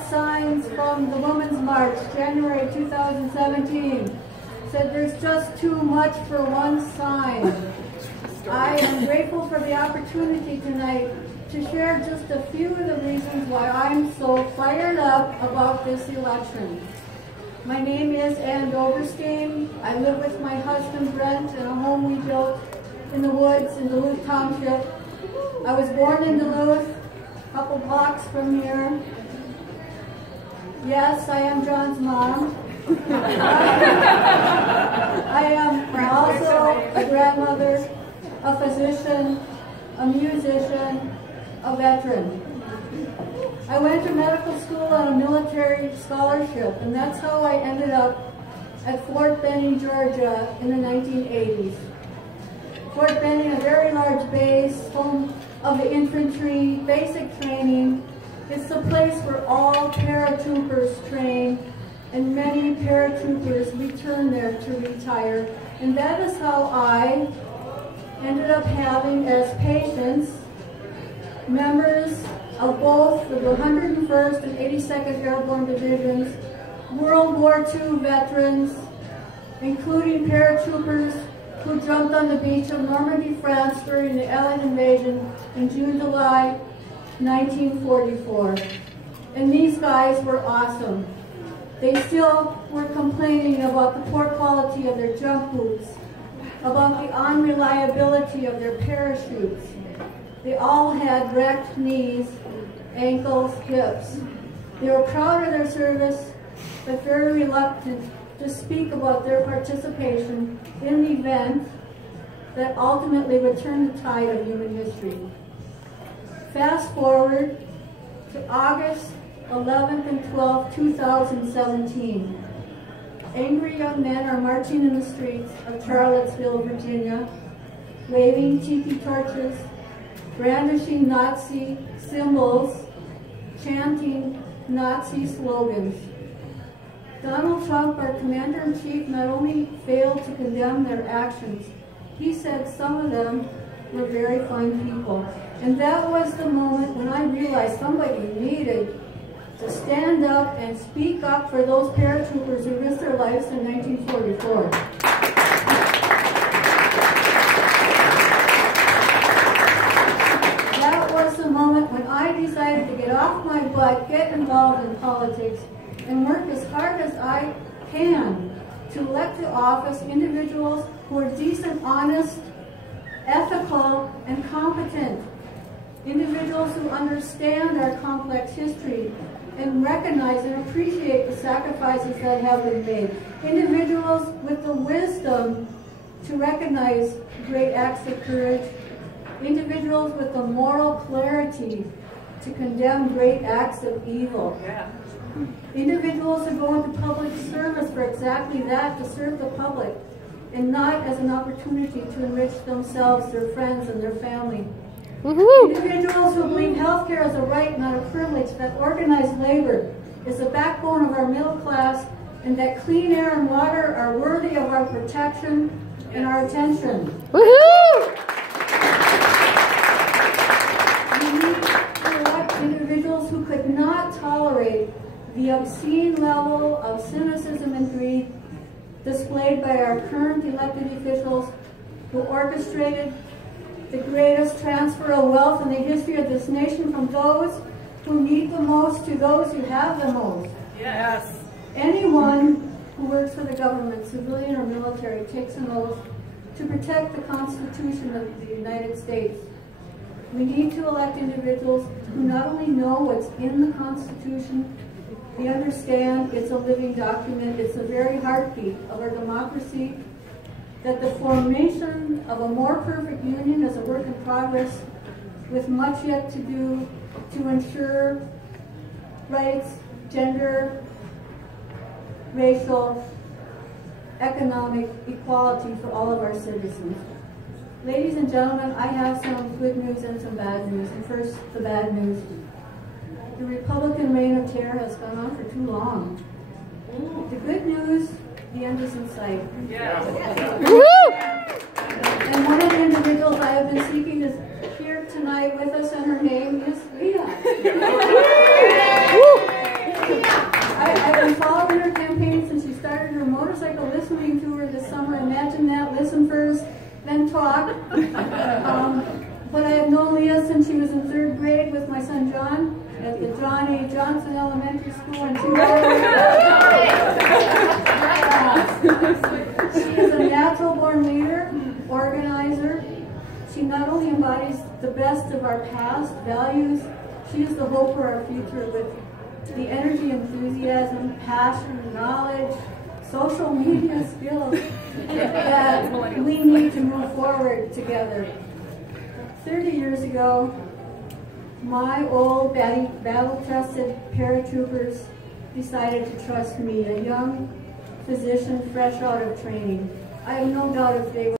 got signs from the Women's March, January 2017. Said there's just too much for one sign. I am grateful for the opportunity tonight to share just a few of the reasons why I'm so fired up about this election. My name is Doberstein. I live with my husband Brent in a home we built in the woods in Duluth Township. I was born in Duluth, a couple blocks from here. Yes, I am John's mom. I am also a grandmother, a physician, a musician, a veteran. I went to medical school on a military scholarship, and that's how I ended up at Fort Benning, Georgia in the 1980s. Fort Benning, a very large base, home of the infantry, basic training. It's the place where all paratroopers train, and many paratroopers return there to retire. And that is how I ended up having as patients members of both the 101st and 82nd Airborne Divisions, World War II veterans, including paratroopers who jumped on the beach of Normandy, France during the Allied invasion in June-July 1944. And these guys were awesome. They still were complaining about the poor quality of their jump boots, about the unreliability of their parachutes. They all had wrecked knees, ankles, hips. They were proud of their service, but very reluctant to speak about their participation in the event that ultimately would turn the tide of human history. Fast forward to August 11th and 12th, 2017. Angry young men are marching in the streets of Charlottesville, Virginia, waving tiki torches, brandishing Nazi symbols, chanting Nazi slogans. Donald Trump, our commander-in-chief, not only failed to condemn their actions, he said some of them were very fine people. And that was the moment when I realized somebody needed to stand up and speak up for those paratroopers who risked their lives in 1944. That was the moment when I decided to get off my butt, get involved in politics, and work as hard as I can to elect to office individuals who are decent, honest, ethical, and competent. Individuals who understand our complex history and recognize and appreciate the sacrifices that have been made. Individuals with the wisdom to recognize great acts of courage. Individuals with the moral clarity to condemn great acts of evil. Yeah. Individuals who go into public service for exactly that, to serve the public, and not as an opportunity to enrich themselves, their friends, and their family. Individuals who believe healthcare is a right, not a privilege, that organized labor is the backbone of our middle class, and that clean air and water are worthy of our protection and our attention. We need to elect individuals who could not tolerate the obscene level of cynicism and greed displayed by our current elected officials who orchestrated the greatest transfer of wealth in the history of this nation from those who need the most to those who have the most. Yes. Anyone who works for the government, civilian or military, takes an oath to protect the Constitution of the United States. We need to elect individuals who not only know what's in the Constitution, they understand it's a living document, it's the very heartbeat of our democracy, that the formation of a more perfect union is a work in progress with much yet to do to ensure rights, gender, racial, economic equality for all of our citizens. Ladies and gentlemen, I have some good news and some bad news. And first, the bad news. The Republican reign of terror has gone on for too long. The good news, the end is in sight. Yeah. And one of the individuals I have been seeking is here tonight with us, and her name is Leah. elementary school, and she is a natural-born leader, organizer. She not only embodies the best of our past values, she is the hope for our future with the energy, enthusiasm, passion, knowledge, social media skills that we need to move forward together. 30 years ago, my old battle-tested paratroopers decided to trust me, a young physician fresh out of training. I have no doubt if they